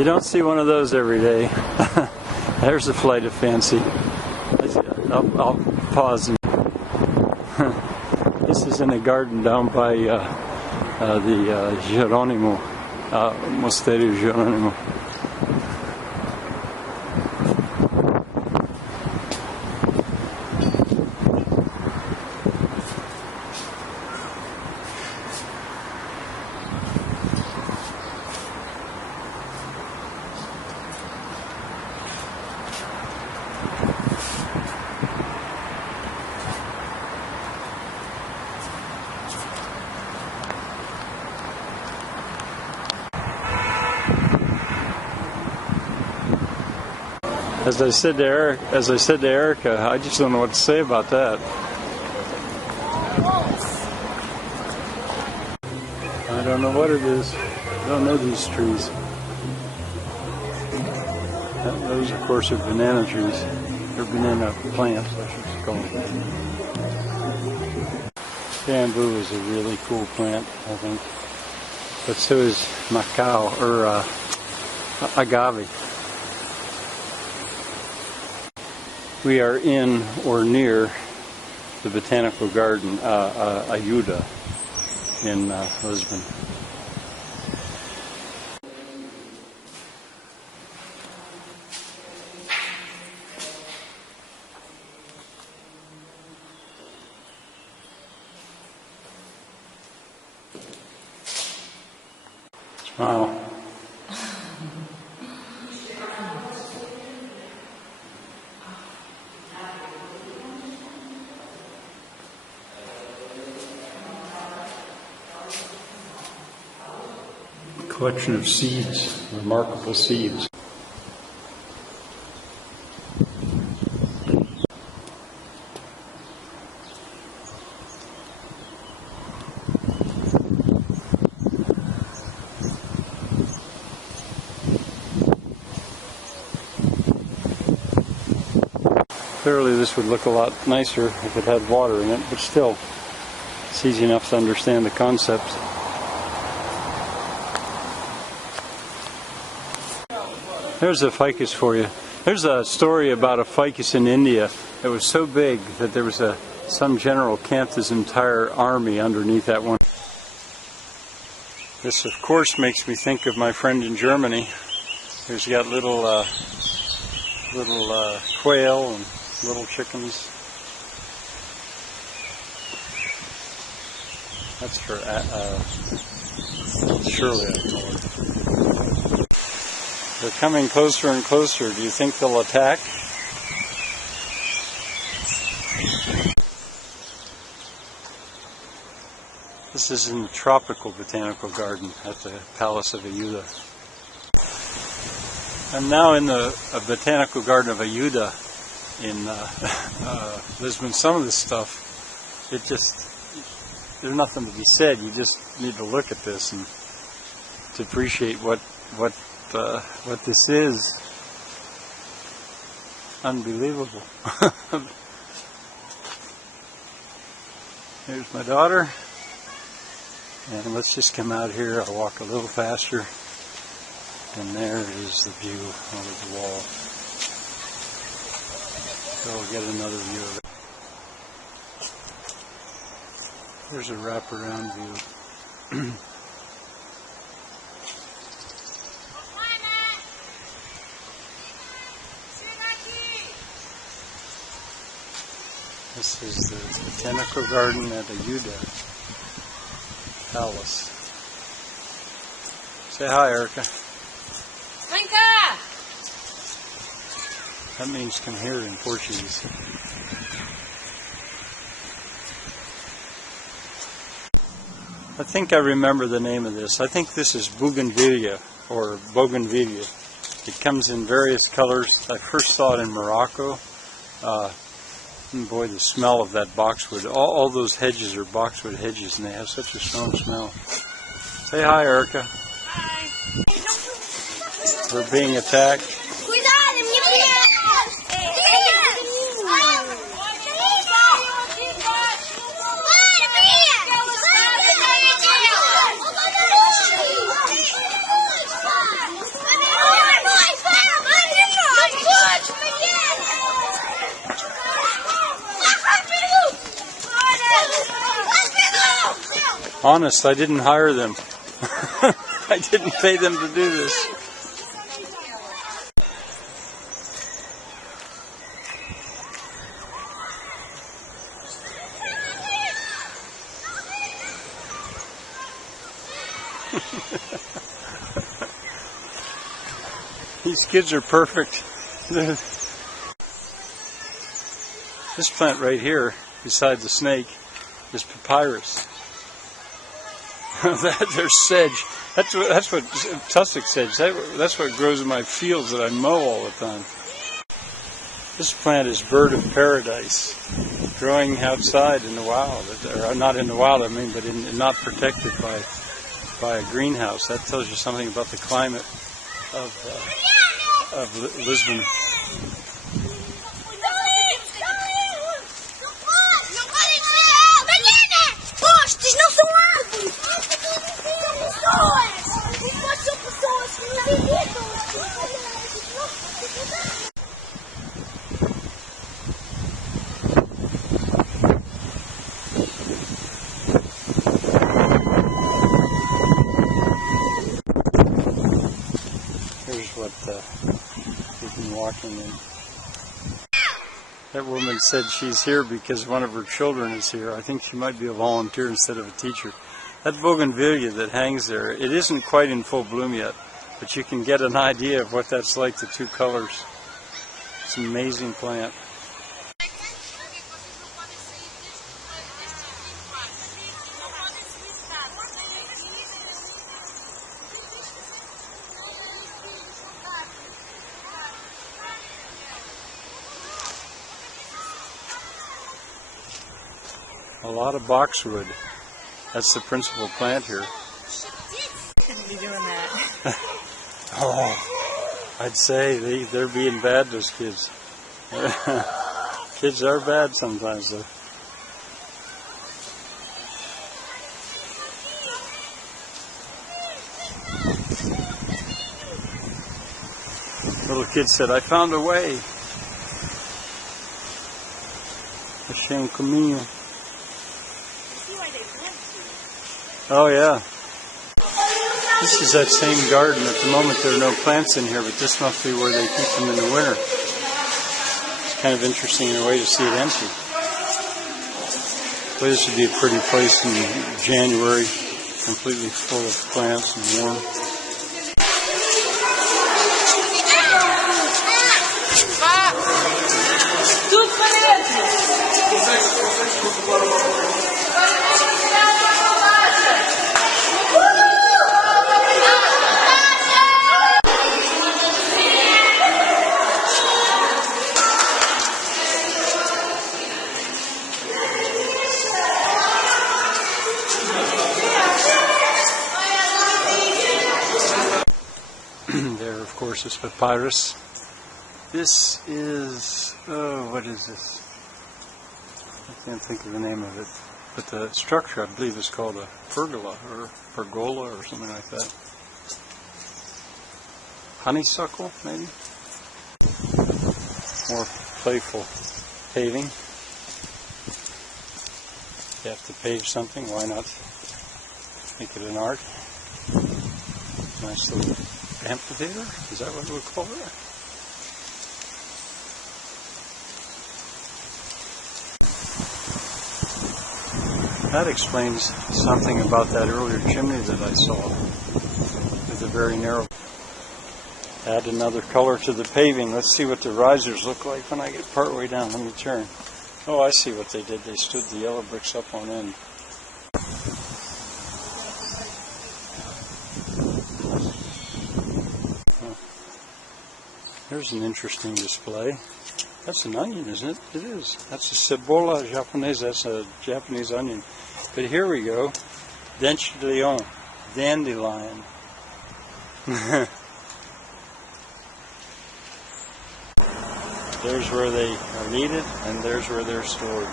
You don't see one of those every day. There's a flight of fancy. I'll pause. This is in a garden down by the Geronimo, Mosteiro Geronimo. As I said to Erica, I just don't know what to say about that. I don't know what it is. I don't know these trees. Those, of course, are banana trees. They're banana plants, I should call them. Bamboo is a really cool plant, I think. But so is macao, or agave. We are in or near the Botanical Garden, Ajuda, in Lisbon. Smile. Collection of seeds, remarkable seeds. Clearly this would look a lot nicer if it had water in it, but still, it's easy enough to understand the concept. There's a ficus for you. There's a story about a ficus in India that was so big that there was some general camped his entire army underneath that one. This, of course, makes me think of my friend in Germany, who's got little quail and little chickens. That's for Shirley, I call her. They're coming closer and closer. Do you think they'll attack? This is in the tropical botanical garden at the Palace of Ajuda. I'm now in the botanical garden of Ajuda in Lisbon. Some of this stuff, there's nothing to be said. You just need to look at this and to appreciate what this is. Unbelievable. Here's my daughter, and let's just come out here. I'll walk a little faster, and there is the view over the wall. So we'll get another view of it. There's a wraparound view. This is the Botanical Garden at Ajuda Palace. Say hi, Erica. Venga! That means come here in Portuguese. I think I remember the name of this. I think this is bougainvillea, or bougainvillea. It comes in various colors. I first saw it in Morocco. Boy, the smell of that boxwood. All those hedges are boxwood hedges, and they have such a strong smell. Say hi, Erica. Hi. We're being attacked. Honest, I didn't hire them. I didn't pay them to do this. These kids are perfect. This plant right here, beside the snake, is papyrus. There's sedge. That's what tussock sedge. That's what grows in my fields that I mow all the time. This plant is bird of paradise, growing outside in the wild, or not in the wild, I mean, but not protected by a greenhouse. That tells you something about the climate of Lisbon. Here's what we've been walking in. That woman said she's here because one of her children is here. I think she might be a volunteer instead of a teacher. That bougainvillea that hangs there, it isn't quite in full bloom yet, but you can get an idea of what that's like, the two colors. It's an amazing plant. A lot of boxwood. That's the principal plant here. Shouldn't be doing that. Oh, I'd say they're being bad, those kids. Kids are bad sometimes, though. Little kid said, "I found a way." Achei um caminho. Oh yeah. This is that same garden. At the moment there are no plants in here, but this must be where they keep them in the winter. It's kind of interesting in a way to see it empty. But this would be a pretty place in January, completely full of plants and warm. There, of course, is papyrus. This is, oh, what is this? I can't think of the name of it. But the structure, I believe, is called a pergola or something like that. Honeysuckle, maybe? More playful paving. You have to pave something, why not make it an art? Nice little amphitheater, is that what we'll call it? That explains something about that earlier chimney that I saw with a very narrow. Add another color to the paving. Let's see what the risers look like when I get part way down. Let me turn. Oh, I see what they did. They stood the yellow bricks up on end. Here's an interesting display. That's an onion, isn't it? It is. That's a cebola japonesa. That's a Japanese onion. But here we go. Dente de leon. Dandelion. There's where they are needed, and there's where they're stored.